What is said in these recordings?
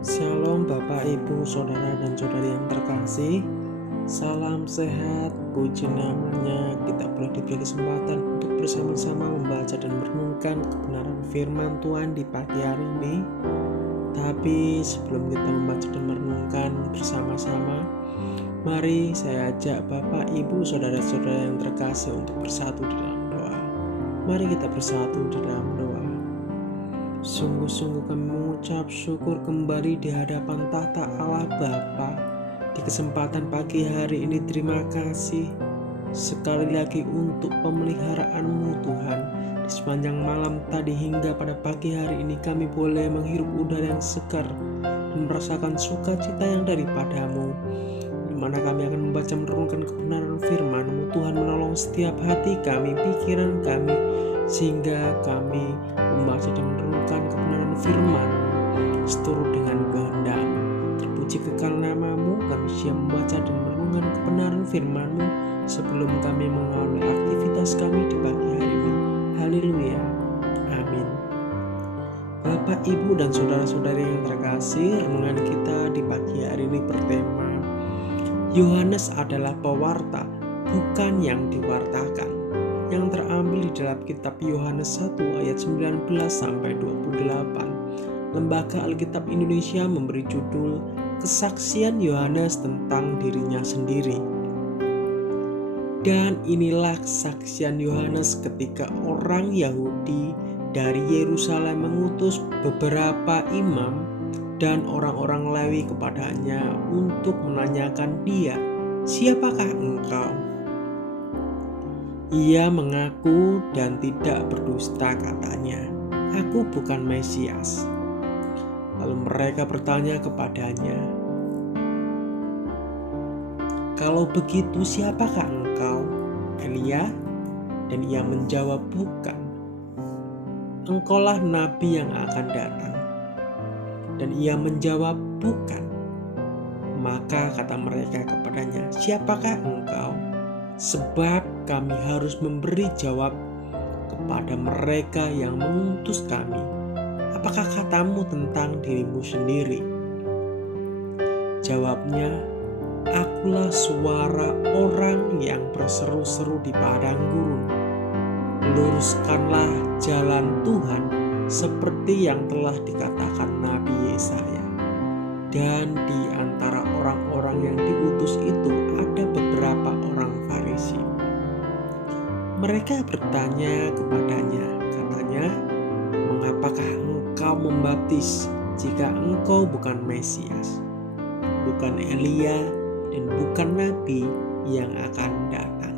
Shalom Bapak, Ibu, Saudara dan Saudari yang terkasih. Salam sehat, puji namanya. Kita boleh diberi kesempatan untuk bersama-sama membaca dan merenungkan kebenaran firman Tuhan di pagi hari ini. Tapi sebelum kita membaca dan merenungkan bersama-sama, mari saya ajak Bapak, Ibu, Saudara-saudara yang terkasih untuk bersatu di dalam doa. Mari kita bersatu di dalam doa. Sungguh-sungguh kami mengucap syukur kembali di hadapan tahta Allah Bapa. Di kesempatan pagi hari ini terima kasih sekali lagi untuk pemeliharaan-Mu Tuhan. Di sepanjang malam tadi hingga pada pagi hari ini kami boleh menghirup udara yang segar dan merasakan sukacita yang daripada-Mu, di mana kami akan membaca merenungkan kebenaran firman-Mu. Tuhan menolong setiap hati kami, pikiran kami, sehingga kami membaca dan merenungkan kebenaran firman seturut dengan kehendak-Mu. Terpuji kekal nama-Mu, kami siap membaca dan merenungkan kebenaran firman-Mu sebelum kami mengawali aktivitas kami di pagi hari ini. Haleluya, amin. Bapak, Ibu, dan saudara-saudari yang terkasih, renungan kita di pagi hari ini bertema Yohanes adalah pewarta, bukan yang diwartakan, yang terambil di dalam kitab Yohanes 1 ayat 19-28. Lembaga Alkitab Indonesia memberi judul Kesaksian Yohanes tentang dirinya sendiri. Dan inilah kesaksian Yohanes ketika orang Yahudi dari Yerusalem mengutus beberapa imam dan orang-orang Lewi kepadanya untuk menanyakan dia, "Siapakah engkau?" Ia mengaku dan tidak berdusta, katanya, "Aku bukan Mesias." Lalu mereka bertanya kepadanya, "Kalau begitu siapakah engkau, Elia?" Dan ia menjawab, "Bukan." "Engkaulah nabi yang akan datang." Dan ia menjawab, "Bukan." Maka kata mereka kepadanya, "Siapakah engkau? Sebab kami harus memberi jawab kepada mereka yang mengutus kami. Apakah katamu tentang dirimu sendiri?" Jawabnya, "Akulah suara orang yang berseru-seru di padang gurun. Luruskanlah jalan Tuhan, seperti yang telah dikatakan Nabi Yesaya." Dan di antara orang-orang yang diutus itu ada beberapa orang Farisi. Mereka bertanya kepadanya, katanya, "Mengapakah engkau membaptis jika engkau bukan Mesias, bukan Elia, dan bukan Nabi yang akan datang?"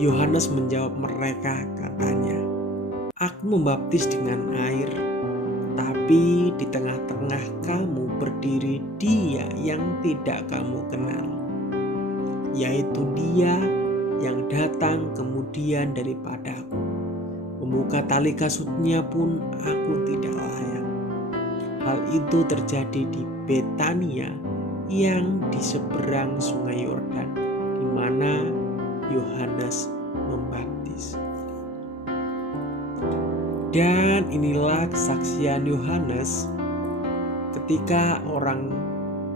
Yohanes menjawab mereka, katanya, "Aku membaptis dengan air, tapi di tengah-tengah kamu berdiri Dia yang tidak kamu kenal, yaitu Dia yang datang kemudian daripadaku. Membuka tali kasutnya pun aku tidak layak." Hal itu terjadi di Betania yang di seberang sungai Yordan, di mana Yohanes membaptis. Dan inilah kesaksian Yohanes ketika orang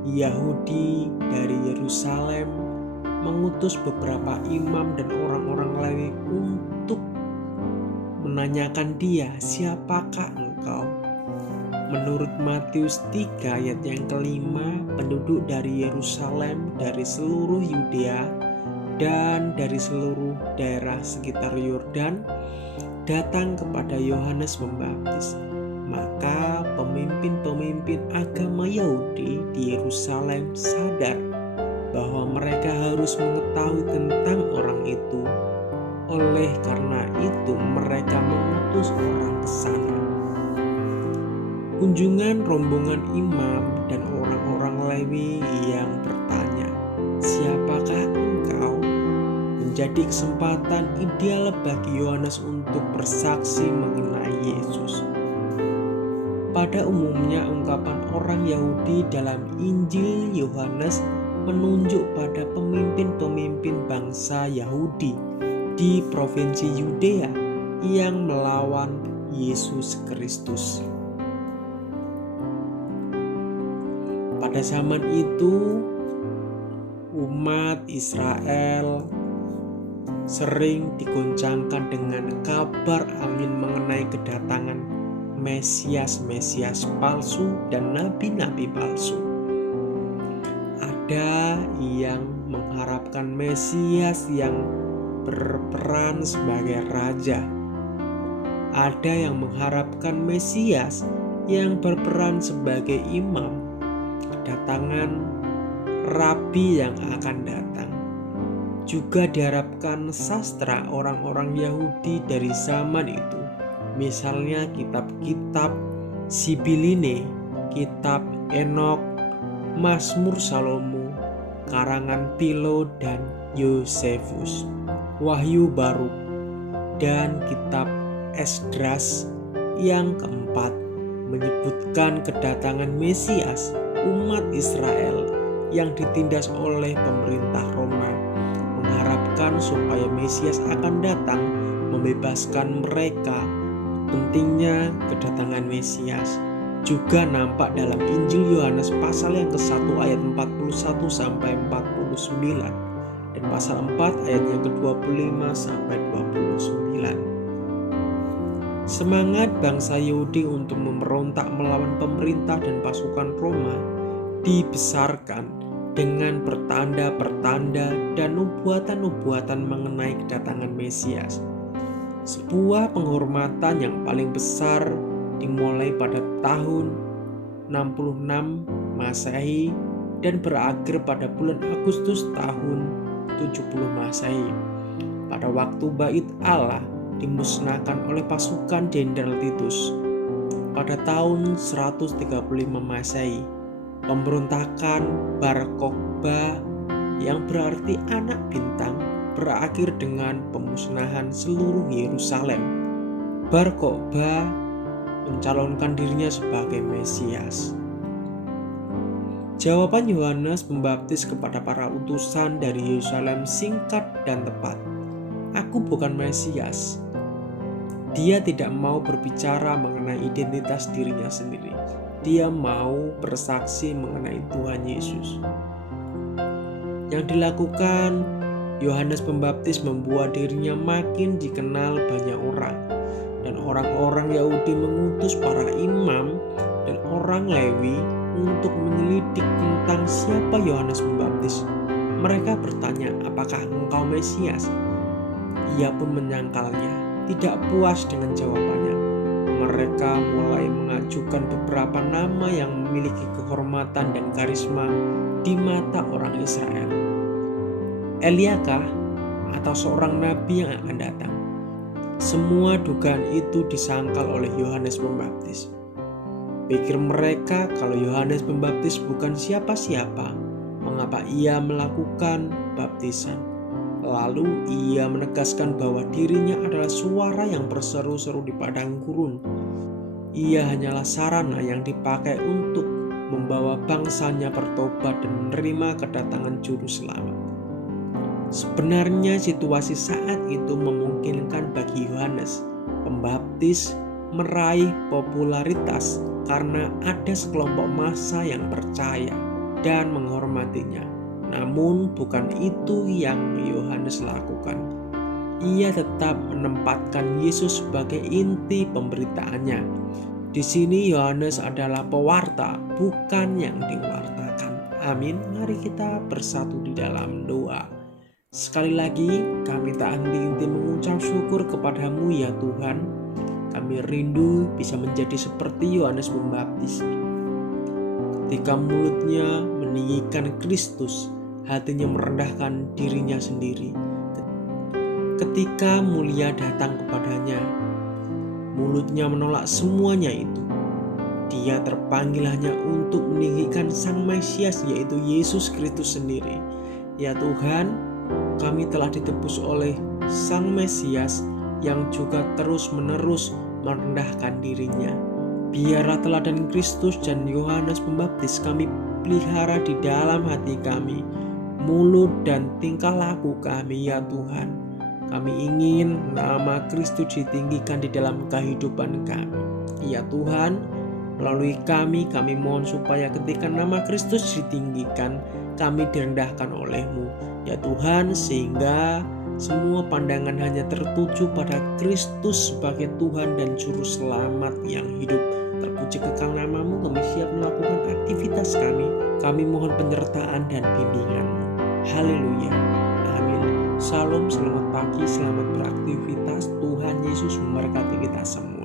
Yahudi dari Yerusalem mengutus beberapa imam dan orang-orang Lewi untuk menanyakan dia, "Siapakah engkau?" Menurut Matius 3 ayat yang kelima, penduduk dari Yerusalem, dari seluruh Yudea, dan dari seluruh daerah sekitar Yordan datang kepada Yohanes membaptis. Maka pemimpin-pemimpin agama Yahudi di Yerusalem sadar bahwa mereka harus mengetahui tentang orang itu. Oleh karena itu mereka mengutus orang ke sana. Kunjungan rombongan imam dan orang-orang Lewi yang bertanya, "Siapakah engkau?" menjadi kesempatan ideal bagi Yohanes untuk bersaksi mengenai Yesus. Pada umumnya ungkapan orang Yahudi dalam Injil Yohanes menunjuk pada pemimpin-pemimpin bangsa Yahudi di provinsi Yudea yang melawan Yesus Kristus. Pada zaman itu, umat Israel sering digoncangkan dengan kabar angin mengenai kedatangan Mesias palsu dan nabi-nabi palsu. Ada yang mengharapkan Mesias yang berperan sebagai raja. Ada yang mengharapkan Mesias yang berperan sebagai imam, kedatangan rabi yang akan datang. Juga diharapkan sastra orang-orang Yahudi dari zaman itu, misalnya kitab-kitab Sibiline, kitab Enok, Mazmur Salomo, karangan Philo dan Yosefus, Wahyu Baruk, dan kitab Esdras yang keempat menyebutkan kedatangan Mesias umat Israel yang ditindas oleh pemerintah Roma, mengharapkan supaya Mesias akan datang membebaskan mereka. Pentingnya kedatangan Mesias juga nampak dalam Injil Yohanes pasal yang ke-1 ayat 41 sampai 49 dan pasal 4 ayat yang ke-25 sampai 29. Semangat bangsa Yahudi untuk memberontak melawan pemerintah dan pasukan Roma dibesarkan dengan pertanda-pertanda dan nubuatan-nubuatan mengenai kedatangan Mesias. Sebuah penghormatan yang paling besar dimulai pada tahun 66 Masehi dan berakhir pada bulan Agustus tahun 70 Masehi. Pada waktu Bait Allah dimusnahkan oleh pasukan Jenderal Titus. Pada tahun 135 Masehi, pemberontakan Bar Kokhba yang berarti anak bintang berakhir dengan pemusnahan seluruh Yerusalem. Bar Kokhba mencalonkan dirinya sebagai Mesias. Jawaban Yohanes Pembaptis kepada para utusan dari Yerusalem singkat dan tepat. Aku bukan Mesias. Dia tidak mau berbicara mengenai identitas dirinya sendiri. Dia mau bersaksi mengenai Tuhan Yesus. Yang dilakukan Yohanes Pembaptis membuat dirinya makin dikenal banyak orang. Dan orang-orang Yahudi mengutus para imam dan orang Lewi untuk menyelidik tentang siapa Yohanes Pembaptis. Mereka bertanya, apakah engkau Mesias? Ia pun menyangkalnya, tidak puas dengan jawabannya. Mereka mulai mengajukan beberapa nama yang memiliki kehormatan dan karisma di mata orang Israel. Eliakah atau seorang nabi yang akan datang? Semua dugaan itu disangkal oleh Yohanes Pembaptis. Pikir mereka kalau Yohanes Pembaptis bukan siapa-siapa, mengapa ia melakukan baptisan? Lalu ia menegaskan bahwa dirinya adalah suara yang berseru-seru di padang gurun. Ia hanyalah sarana yang dipakai untuk membawa bangsanya bertobat dan menerima kedatangan juru selamat. Sebenarnya situasi saat itu memungkinkan bagi Yohanes Pembaptis meraih popularitas karena ada sekelompok massa yang percaya dan menghormatinya. Namun bukan itu yang Yohanes lakukan. Ia tetap menempatkan Yesus sebagai inti pemberitaannya. Di sini Yohanes adalah pewarta, bukan yang diwartakan. Amin. Mari kita bersatu di dalam doa. Sekali lagi kami tak henti-henti mengucap syukur kepadamu ya Tuhan. Kami rindu bisa menjadi seperti Yohanes Pembaptis. Ketika mulutnya meninggikan Kristus, hatinya merendahkan dirinya sendiri. Ketika mulia datang kepadanya, mulutnya menolak semuanya itu. Dia terpanggil hanya untuk meninggikan Sang Mesias, yaitu Yesus Kristus sendiri. Ya Tuhan, kami telah ditebus oleh Sang Mesias yang juga terus-menerus merendahkan dirinya. Biarlah teladan Kristus dan Yohanes Pembaptis kami pelihara di dalam hati kami, mulut dan tingkah laku kami ya Tuhan. Kami ingin nama Kristus ditinggikan di dalam kehidupan kami. Ya Tuhan, Melalui kami mohon supaya ketika nama Kristus ditinggikan, kami direndahkan oleh-Mu, ya Tuhan, sehingga semua pandangan hanya tertuju pada Kristus sebagai Tuhan dan Juru Selamat yang hidup. Terpuji kekal nama-Mu, kami siap melakukan aktivitas kami. Kami mohon penyertaan dan bimbingan-Mu. Haleluya. Amin. Shalom, selamat pagi, selamat beraktivitas. Tuhan Yesus memberkati kita semua.